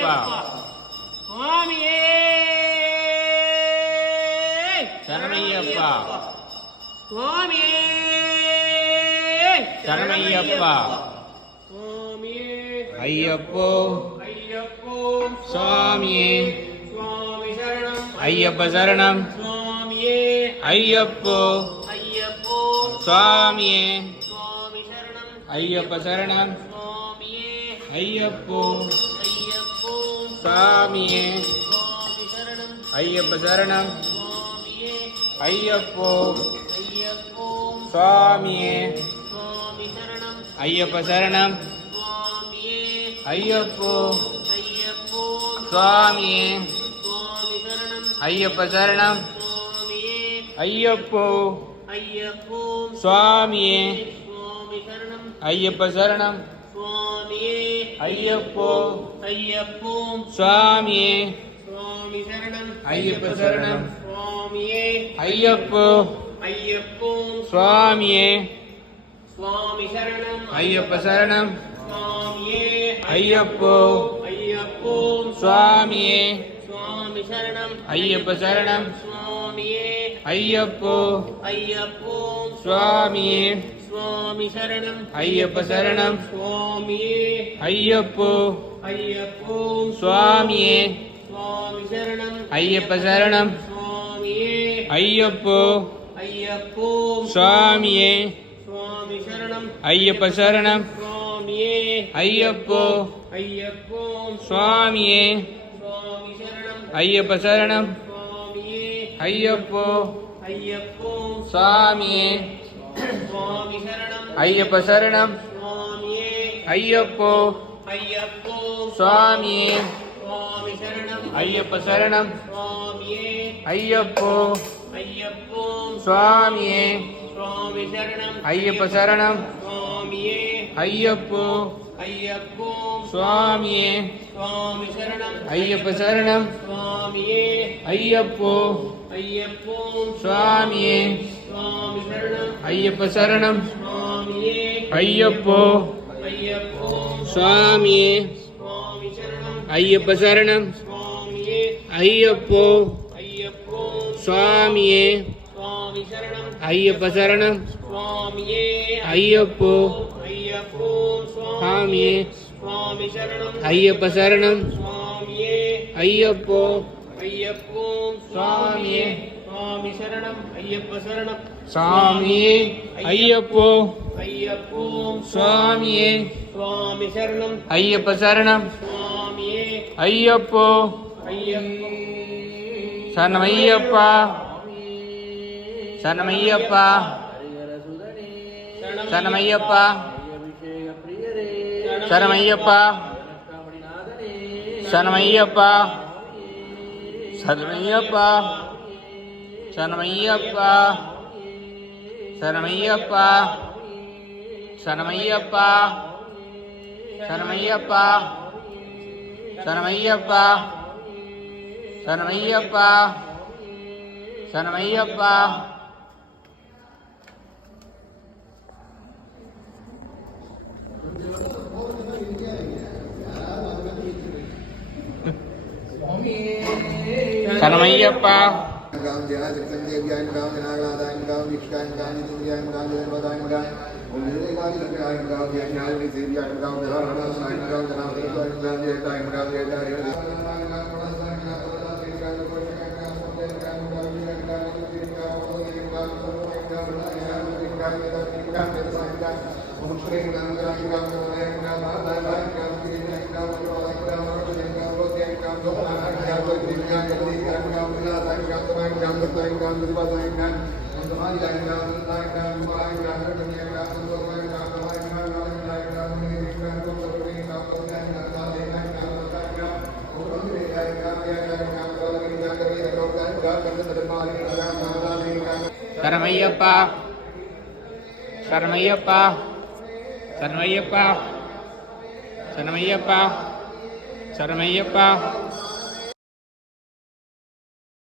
சரணமையப்பா சுவாமியே சரணமையப்பா சுவாமியே சரணமையப்பா சுவாமியே ஐயப்போ ஐயப்போ சுவாமியே சுவாமி சரணம் ஐயப்ப சரணம் சுவாமியே ஐயப்போ ஐயப்போ சுவாமியே சுவாமி சரணம் ஐயப்ப சரணம் சுவாமியே ஐயப்போ ஐயப்போ சுவாமியே சுவாமி சரணம் ஐயப்ப சரணம் சுவாமியே ஐயப்போ ஐயப்போ சுவாமியே சுவாமி சரணம் ஐயப்ப சரணம் சுவாமியே ஐயப்போ ஐயப்போ சுவாமியே சுவாமி சரணம் ஐயப்ப சரணம் சுவாமியே ஐயப்போ ஐயப்போ சுவாமியே சுவாமி சரணம் ஐயப்ப சரணம் சுவாமியே ஐயப்போ ஐயப்போ சுவாமியே சுவாமி சரணம் ஐயப்ப சரணம் சுவாமியே ஐயப்போ ஐயப்போ சுவாமியே சுவாமி சரணம் ஐயப்ப சரணம் சுவாமியே ஐயப்போ ஐயப்போ சுவாமியே சுவாமி சரணம் ஐயப்ப சரணம் சுவாமியே ஐயப்போ ஐயப்போ சுவாமியே சுவாமி சரணம் ஐயப்ப சரணம் சுவாமியே ஐயப்போ ஐயப்போ சுவாமியே சுவாமி சரணம் ஐயப்ப சரணம் சுவாமியே ஐயப்போ ஐயப்போ சுவாமியே சுவாமி சரணம் ஐயப்ப சரணம் சுவாமியே ஐயப்போ ஐயப்போ சுவாமியே சுவாமி சரணம் ஐயப்ப சரணம் சுவாமியே ஐயப்போ ஐயப்போ சுவாமியே சுவாமி சரணம் ஐயப்ப சரணம் சுவாமியே ஐயப்போ ஐயப்போ சுவாமியே சுவாமி சரணம் ஐயப்ப சரணம் சுவாமியே ஐயப்போ ஐயப்போ சுவாமியே சுவாமி சரணம் ஐயப்ப சரணம் சுவாமியே ஐயப்போ ஐயப்போ சுவாமியே சுவாமி சரணம் ஐயப்ப சரணம் சுவாமியே ஐயப்போ ஐயப்போ சுவாமியே சுவாமி சரணம் ஐயப்ப சரணம் சுவாமியே ஐயப்போ ஐயப்போ சுவாமியே சுவாமி சரணம் ஐயப்ப சரணம் சுவாமியே ஐயப்போ ஐயப்போ சுவாமியே சுவாமி சரணம் ஐயப்ப சரணம் சுவாமியே ஐயப்போ ஐயப்போ சுவாமியே சுவாமி சரணம் ஐயப்ப சரணம் சுவாமியே ஐயப்போ ஐயப்போ சுவாமியே சுவாமி சரணம் ஐயப்ப சரணம் சுவாமியே ஐயப்போ ஐயப்போ சுவாமியே சுவாமி சரணம் ஐயப்ப சரணம் சுவாமியே ஐயப்போ ஐயப்போ சரணமையப்பா சரணமையப்பா சரணமையப்பா சரணமையப்பா சரணமையப்பா சரணமையப்பா சரணமையப்பா சரணமையப்பா சரணமையப்பா சரணமையப்பா சரணமையப்பா சரணமையப்பா சரணமையப்பா சரணமையப்பா சரணமையப்பா சரணமையப்பா சரணமையப்பா சரணமையப்பா சரணமையப்பா